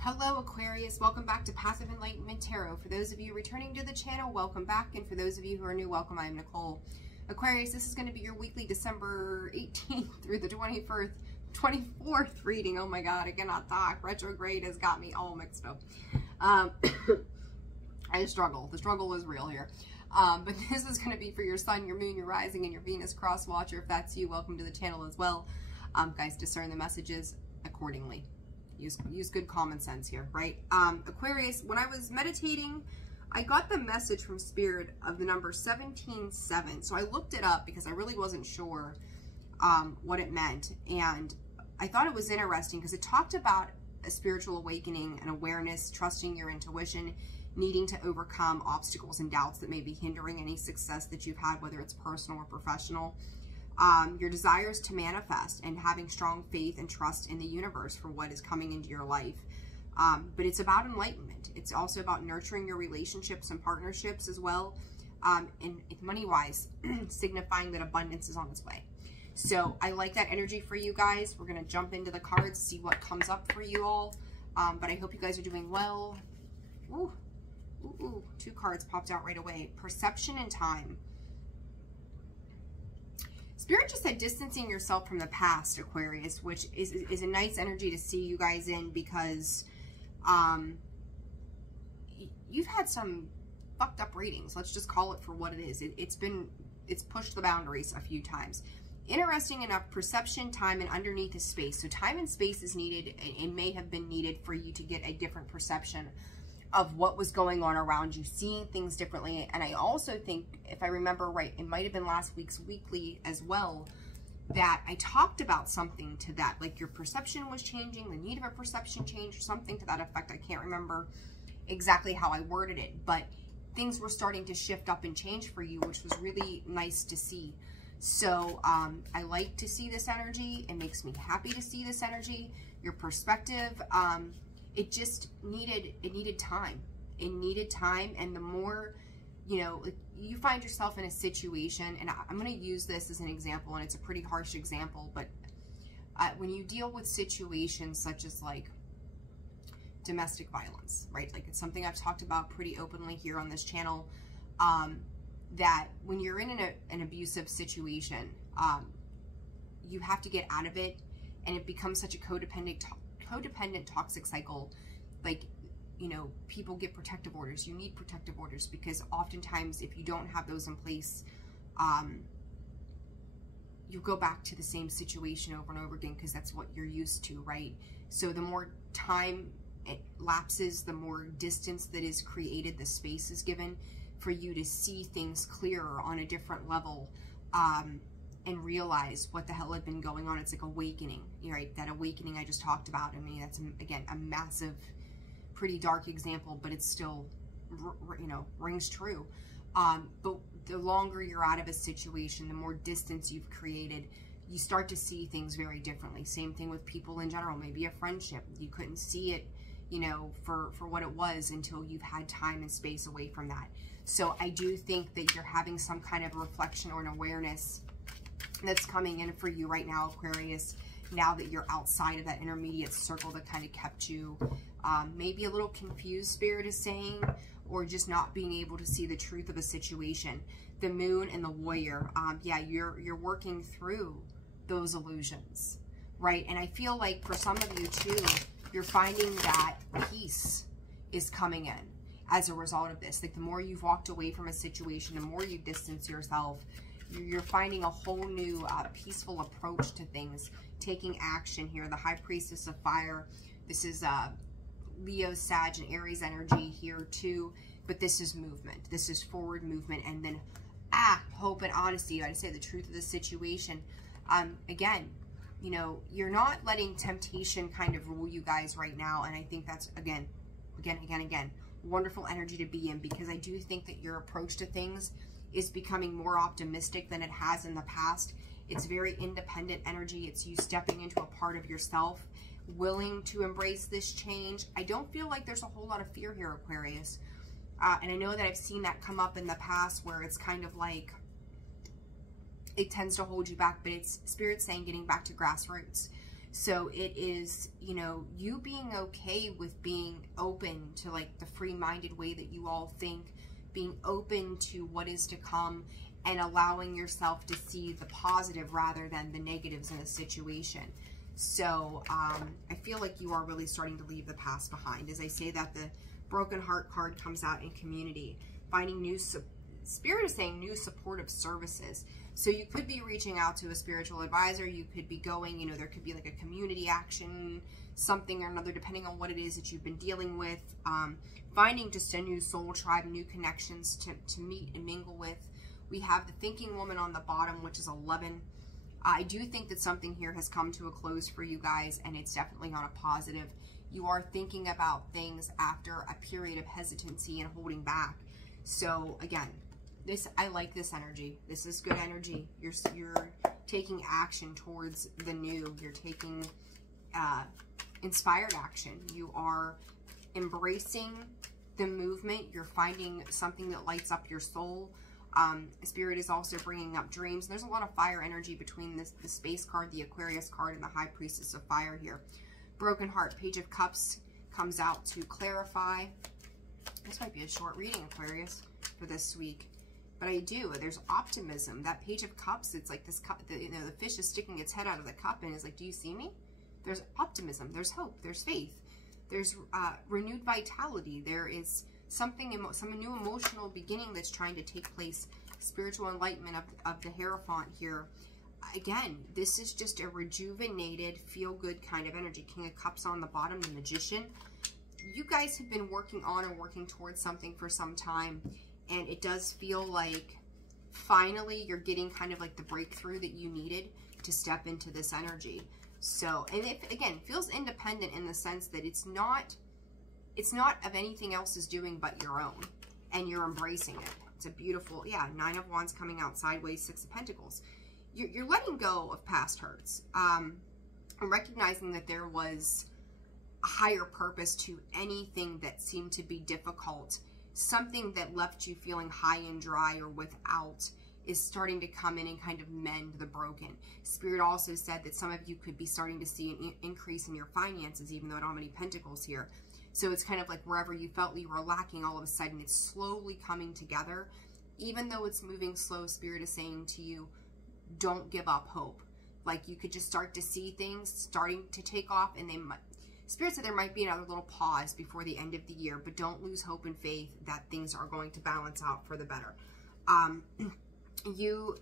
Hello Aquarius, welcome back to Passive Enlightenment Tarot. For those of you returning to the channel, welcome back, and for those of you who are new, welcome. I'm Nicole. Aquarius, this is going to be your weekly December 18th through the 24th reading. Oh my god, I cannot talk. Retrograde has got me all mixed up. I struggle. The struggle is real here. But this is going to be for your sun, your moon, your rising, and your Venus cross watcher. If that's you, welcome to the channel as well. Guys, discern the messages accordingly. Use good common sense here, right? Aquarius, when I was meditating, I got the message from Spirit of the number 17-7. So I looked it up because I really wasn't sure what it meant. And I thought it was interesting because it talked about a spiritual awakening and awareness, trusting your intuition, needing to overcome obstacles and doubts that may be hindering any success that you've had, whether it's personal or professional. Your desires to manifest and having strong faith and trust in the universe for what is coming into your life. But it's about enlightenment. It's also about nurturing your relationships and partnerships as well. And money-wise, signifying that abundance is on its way. So I like that energy for you guys. We're going to jump into the cards, see what comes up for you all. But I hope you guys are doing well. Ooh, ooh, ooh. 2 cards popped out right away. Perception and time. Spirit just said distancing yourself from the past, Aquarius, which is a nice energy to see you guys in because you've had some fucked up readings. Let's just call it for what it is. It's pushed the boundaries a few times. Interesting enough, perception, time, and underneath is space. So time and space is needed and may have been needed for you to get a different perception of what was going on around you, seeing things differently. And I also think, if I remember right, it might have been last week's weekly as well, that I talked about something to that, like your perception was changing, the need of a perception change, or something to that effect. I can't remember exactly how I worded it, but things were starting to shift up and change for you, which was really nice to see. So I like to see this energy. It makes me happy to see this energy. Your perspective, it just needed time. It needed time. And the more, you know, you find yourself in a situation, and I'm going to use this as an example, and it's a pretty harsh example, but when you deal with situations such as like domestic violence, right? Like it's something I've talked about pretty openly here on this channel, that when you're in an abusive situation, you have to get out of it, and it becomes such a codependent toxic cycle. Like, you know, people get protective orders. You need protective orders because oftentimes if you don't have those in place, you go back to the same situation over and over again because that's what you're used to, right? So the more time it lapses, the more distance that is created, the space is given for you to see things clearer on a different level, and realize what the hell had been going on. It's like awakening, right? That awakening I just talked about. I mean, that's, again, a massive, pretty dark example, but it's still, you know, rings true. But the longer you're out of a situation, the more distance you've created, you start to see things very differently. Same thing with people in general. Maybe a friendship. You couldn't see it, you know, for what it was until you've had time and space away from that. So I do think that you're having some kind of reflection or an awareness that's coming in for you right now, Aquarius, now that you're outside of that intermediate circle that kind of kept you maybe a little confused, Spirit is saying, or just not being able to see the truth of a situation. The moon and the warrior, yeah, you're working through those illusions, right? And I feel like for some of you too, you're finding that peace is coming in as a result of this. Like the more you've walked away from a situation, the more you distance yourself, you're finding a whole new peaceful approach to things, taking action here. The High Priestess of Fire, this is Leo, Sag, and Aries energy here too, but this is movement. This is forward movement, and then hope and honesty. I say the truth of the situation. Again, you know, you're not letting temptation kind of rule you guys right now, and I think that's, again, wonderful energy to be in, because I do think that your approach to things is becoming more optimistic than it has in the past. It's very independent energy. It's you stepping into a part of yourself, willing to embrace this change. I don't feel like there's a whole lot of fear here, Aquarius. And I know that I've seen that come up in the past where it's kind of like it tends to hold you back, but it's Spirit saying getting back to grassroots. So it is, you know, you being okay with being open to like the free-minded way that you all think, being open to what is to come, and allowing yourself to see the positive rather than the negatives in a situation. So I feel like you are really starting to leave the past behind. As I say that, the broken heart card comes out in community. Finding new, Spirit is saying new supportive services. So you could be reaching out to a spiritual advisor. You could be going, you know, there could be like a community action, something or another, depending on what it is that you've been dealing with. Finding just a new soul tribe, new connections to meet and mingle with. We have the thinking woman on the bottom, which is 11. I do think that something here has come to a close for you guys, and it's definitely on a positive. You are thinking about things after a period of hesitancy and holding back. So again, I like this energy. This is good energy. You're taking action towards the new. You're taking inspired action. You are embracing the movement. You're finding something that lights up your soul. Spirit is also bringing up dreams. There's a lot of fire energy between the Space card, the Aquarius card, and the High Priestess of Fire here. Broken Heart, Page of Cups comes out to clarify. This might be a short reading, Aquarius, for this week. But I do. There's optimism. That Page of Cups, it's like this cup, you know, the fish is sticking its head out of the cup and is like, do you see me? There's optimism. There's hope. There's faith. There's renewed vitality. There is something, some new emotional beginning that's trying to take place. Spiritual enlightenment of the Hierophant here. Again, this is just a rejuvenated, feel-good kind of energy. King of Cups on the bottom, the Magician. You guys have been working on or working towards something for some time, and it does feel like finally you're getting kind of like the breakthrough that you needed to step into this energy. So, and it, again, feels independent in the sense that it's not of anything else's doing but your own, and you're embracing it. It's a beautiful, yeah, 9 of Wands coming out sideways, 6 of Pentacles. You're letting go of past hurts. I'm recognizing that there was a higher purpose to anything that seemed to be difficult. Something that left you feeling high and dry or without is starting to come in and kind of mend the broken. Spirit also said that some of you could be starting to see an increase in your finances, even though I don't have any Pentacles here. So it's kind of like wherever you felt you were lacking, all of a sudden it's slowly coming together. Even though it's moving slow, Spirit is saying to you, don't give up hope. Like you could just start to see things starting to take off, and they might, Spirit said there might be another little pause before the end of the year, but don't lose hope and faith that things are going to balance out for the better. You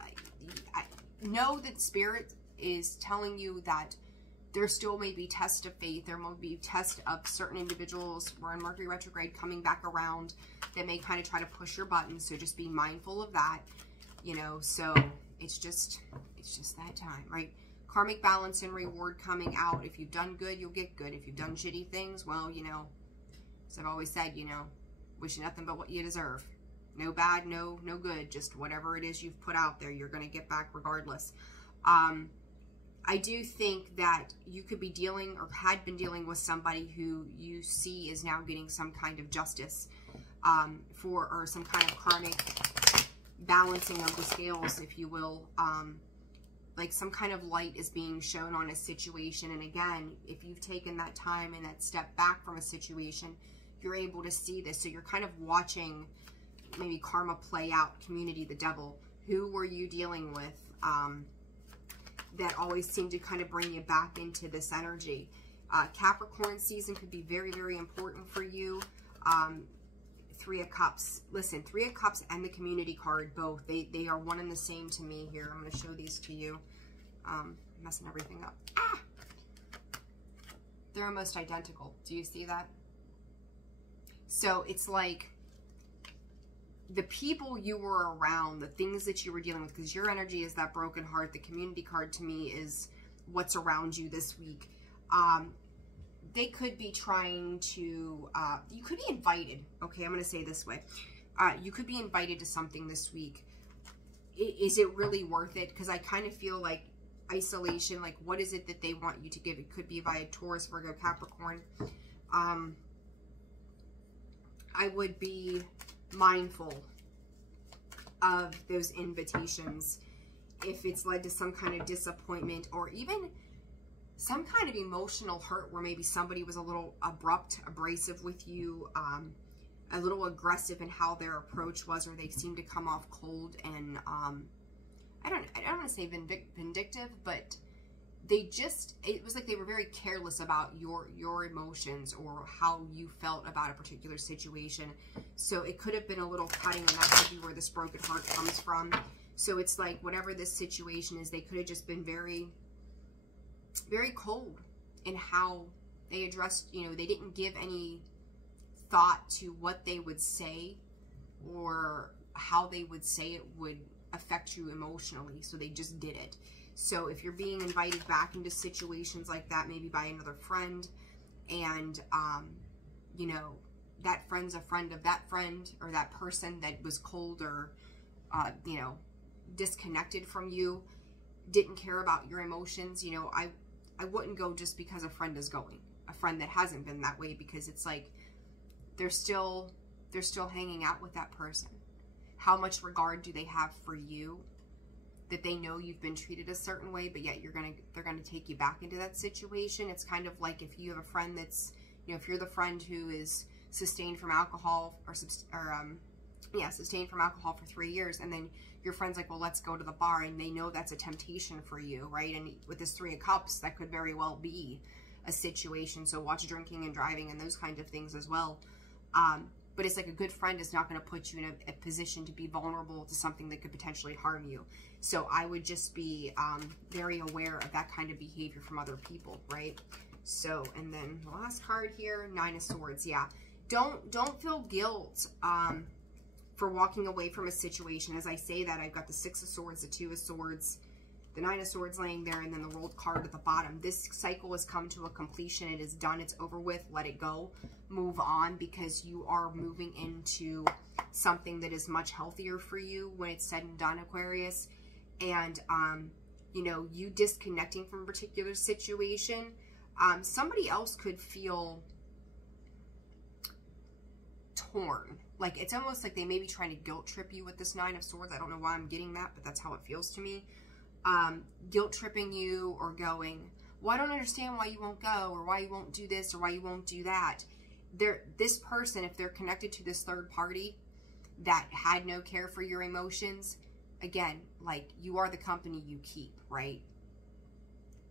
know that Spirit is telling you that there still may be tests of faith. There may be tests of certain individuals. We're in Mercury retrograde coming back around that may kind of try to push your buttons. So just be mindful of that, you know. So it's just that time, right? Karmic balance and reward coming out. If you've done good, you'll get good. If you've done shitty things, well, you know, as I've always said, you know, wish nothing but what you deserve. No bad, no good. Just whatever it is you've put out there, you're going to get back regardless. I do think that you could be dealing or had been dealing with somebody who you see is now getting some kind of justice or some kind of karmic balancing of the scales, if you will. Like some kind of light is being shown on a situation. And again, if you've taken that time and that step back from a situation, you're able to see this. So you're kind of watching maybe karma play out. Community, the devil. Who were you dealing with that always seemed to kind of bring you back into this energy? Capricorn season could be very, very important for you. 3 of Cups. Listen, 3 of Cups and the Community card, both. They are one and the same to me here. I'm going to show these to you. Messing everything up. Ah! They're almost identical. Do you see that? So it's like the people you were around, the things that you were dealing with, because your energy is that broken heart. The Community card to me is what's around you this week. They could be trying to, you could be invited. Okay, I'm going to say it this way. You could be invited to something this week. Is it really worth it? Because I kind of feel like isolation, like what is it that they want you to give? It could be via Taurus, Virgo, Capricorn. I would be mindful of those invitations if it's led to some kind of disappointment, or even some kind of emotional hurt where maybe somebody was a little abrupt, abrasive with you, a little aggressive in how their approach was, or they seemed to come off cold and, I don't want to say vindictive, but it was like they were very careless about your emotions or how you felt about a particular situation. So it could have been a little cutting, and that could be where this broken heart comes from. So it's like, whatever this situation is, they could have just been very, very cold in how they addressed, you know, they didn't give any thought to what they would say or how they would say it would affect you emotionally. So they just did it. So if you're being invited back into situations like that, maybe by another friend, and, you know, that friend's a friend of that friend, or that person that was cold or, you know, disconnected from you, didn't care about your emotions, you know, I wouldn't go just because a friend is going. A friend that hasn't been that way, because it's like they're still hanging out with that person. How much regard do they have for you, that they know you've been treated a certain way, but yet they're gonna take you back into that situation? It's kind of like if you have a friend that's, you know, if you're the friend who is sustained from alcohol sustained from alcohol for 3 years, and then your friend's like, well, let's go to the bar, and they know that's a temptation for you, right? And with this 3 of Cups, that could very well be a situation. So watch drinking and driving and those kind of things as well. But it's like a good friend is not going to put you in a position to be vulnerable to something that could potentially harm you. So I would just be very aware of that kind of behavior from other people, right? So, and then the last card here, 9 of Swords. Yeah, don't feel guilt for walking away from a situation. As I say that, I've got the 6 of Swords, the 2 of Swords, the 9 of Swords laying there, and then the rolled card at the bottom. This cycle has come to a completion. It is done. It's over with. Let it go. Move on, because you are moving into something that is much healthier for you when it's said and done, Aquarius. And, you know, you disconnecting from a particular situation, somebody else could feel torn. Like, it's almost like they may be trying to guilt trip you with this 9 of Swords. I don't know why I'm getting that, but that's how it feels to me. Guilt tripping you, or going, well, I don't understand why you won't go, or why you won't do this, or why you won't do that. This person, if they're connected to this third party that had no care for your emotions, again, like, you are the company you keep, right?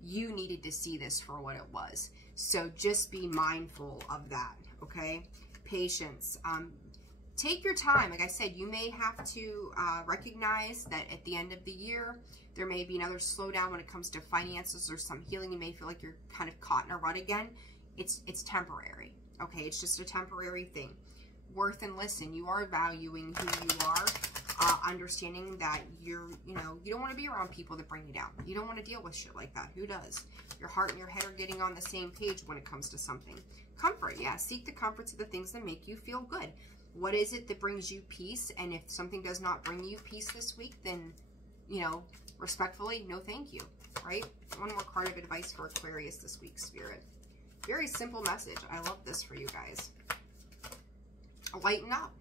You needed to see this for what it was. So just be mindful of that, okay? Patience. Take your time. Like I said, you may have to recognize that at the end of the year, there may be another slowdown when it comes to finances or some healing. You may feel like you're kind of caught in a rut again. It's temporary, okay? It's just a temporary thing. Worth and listen. You are valuing who you are, understanding that you don't want to be around people that bring you down. You don't want to deal with shit like that. Who does? Your heart and your head are getting on the same page when it comes to something. Comfort, yeah. Seek the comforts of the things that make you feel good. What is it that brings you peace? And if something does not bring you peace this week, then, you know, respectfully, no thank you, right? One more card of advice for Aquarius this week, Spirit. Very simple message. I love this for you guys. Lighten up.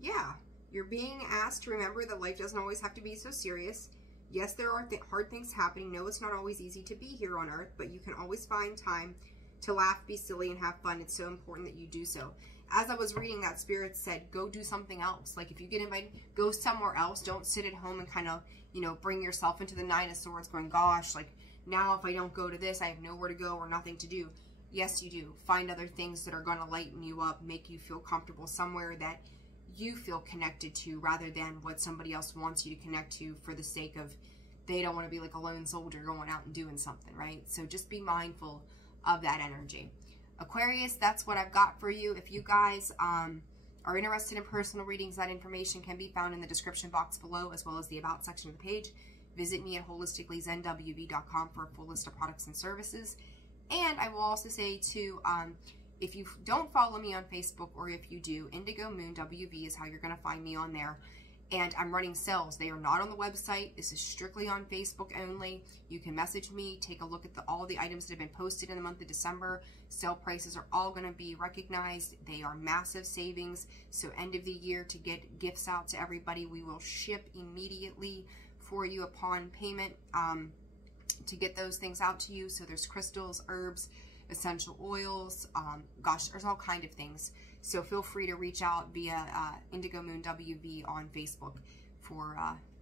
Yeah, you're being asked to remember that life doesn't always have to be so serious. Yes, there are hard things happening. No, it's not always easy to be here on Earth, but you can always find time to laugh, be silly, and have fun. It's so important that you do so. As I was reading that, Spirit said, go do something else. Like, if you get invited, go somewhere else. Don't sit at home and kind of, you know, bring yourself into the 9 of Swords going, gosh, like, now if I don't go to this, I have nowhere to go or nothing to do. Yes, you do. Find other things that are going to lighten you up, make you feel comfortable somewhere that you feel connected to, rather than what somebody else wants you to connect to for the sake of they don't want to be like a lone soldier going out and doing something, right? So just be mindful of that energy. Aquarius, that's what I've got for you. If you guys are interested in personal readings, that information can be found in the description box below, as well as the About section of the page. Visit me at holisticallyzenwv.com for a full list of products and services. And I will also say, too, if you don't follow me on Facebook, or if you do, Indigo Moon WV is how you're going to find me on there. And I'm running sales. They are not on the website. This is strictly on Facebook only. You can message me, take a look at all the items that have been posted in the month of December. Sale prices are all going to be recognized. They are massive savings. So end of the year, to get gifts out to everybody, we will ship immediately for you upon payment. to get those things out to you. So there's crystals, herbs, essential oils, gosh, there's all kind of things. So feel free to reach out via Indigo Moon WV on Facebook for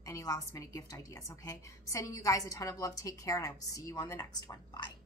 any last minute gift ideas, okay? I'm sending you guys a ton of love. Take care, and I will see you on the next one. Bye.